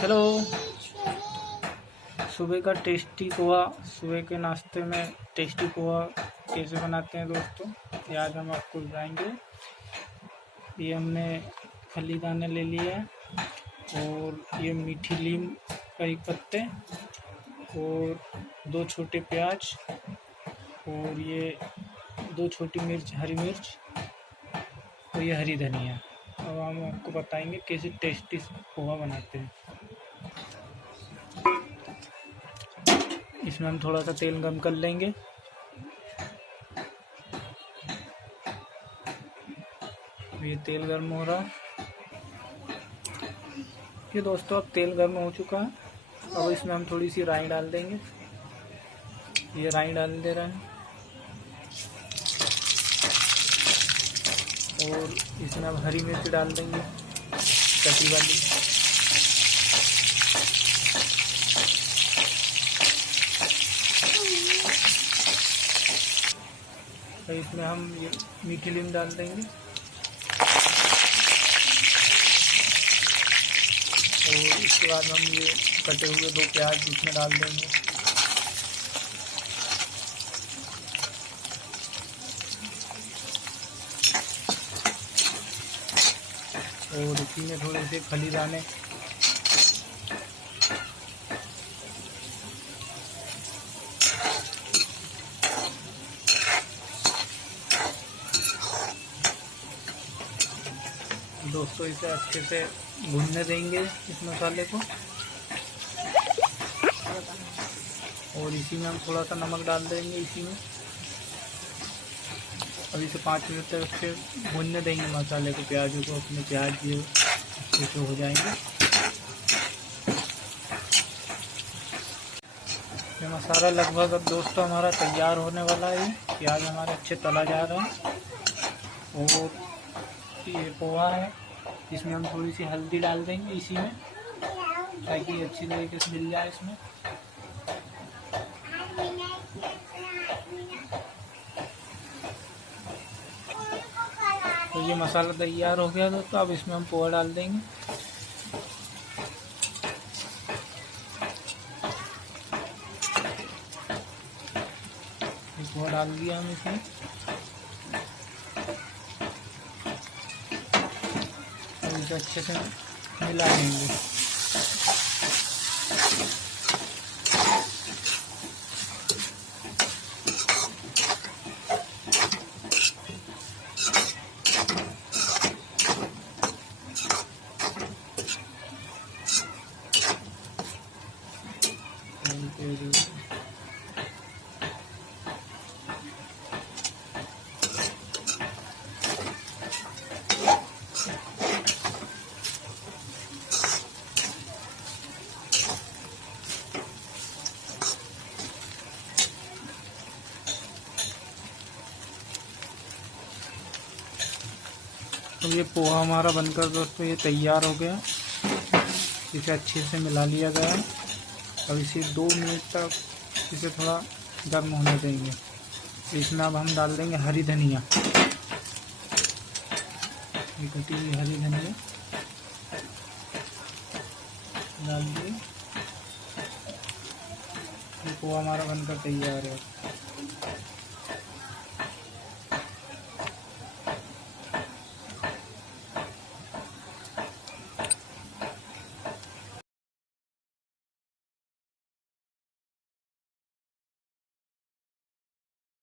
Hello. सुबह का tasty poha, सुबह के नाश्ते में टेस्टी पोहा कैसे बनाते हैं दोस्तों, ये आज हम आपको बताएंगे। ये हमने फली दाने ले लिया है और ये मीठी नीम का एक पत्ते और 2 छोटे प्याज और ये 2 छोटी मिर्च, हरी मिर्च और ये हरी धनिया। अब हम आपको बताएंगे कैसे टेस्टी पोहा बनाते हैं। इसमें हम थोड़ा सा तेल गरम कर लेंगे। ये तेल गर्म हो रहा। ये दोस्तों अब तेल गर्म हो चुका है। अब इसमें हम थोड़ी सी राई डाल देंगे। ये राई डाल दे रहे हैं और इसमें अब हरी मिर्च डाल देंगे कटी वाली। तो इसमें हम ये मीठी नीम डाल देंगे और इसके बाद हम ये कटे हुए 2 प्याज इसमें डाल देंगे और इसी में थोड़े से फली दाने दोस्तों इसे अच्छे से भूनने देंगे इस मसाले को। और इसी में हम थोड़ा सा नमक डाल देंगे इसी में। अब इसे 5 मिनट तक अच्छे भूनने देंगे मसाले को, प्याजों को। अपने प्याज ये अच्छे से हो जाएंगे। ये मसाला लगभग अब दोस्तों हमारा तैयार होने वाला है। प्याज हमारे अच्छे तला जा रहा है और ये पोहा है, इसमें हम थोड़ी सी हल्दी डाल देंगे इसी में ताकि अच्छी तरीके से मिल जाए इसमें। तो ये मसाला तैयार हो गया दोस्तों। अब इसमें हम पोहा डाल देंगे। पोहा डाल दिया हम इसमें। इसे अच्छे से मिला देंगे। तो ये पोहा हमारा बनकर दोस्तों ये तैयार हो गया। इसे अच्छे से मिला लिया गया। अब इसे 2 मिनट तक इसे थोड़ा गर्म होने देंगे। इसमें अब हम डाल देंगे हरी धनिया, ये कटी हुई हरी धनिया डाल दिए। ये पोहा हमारा बनकर तैयार है।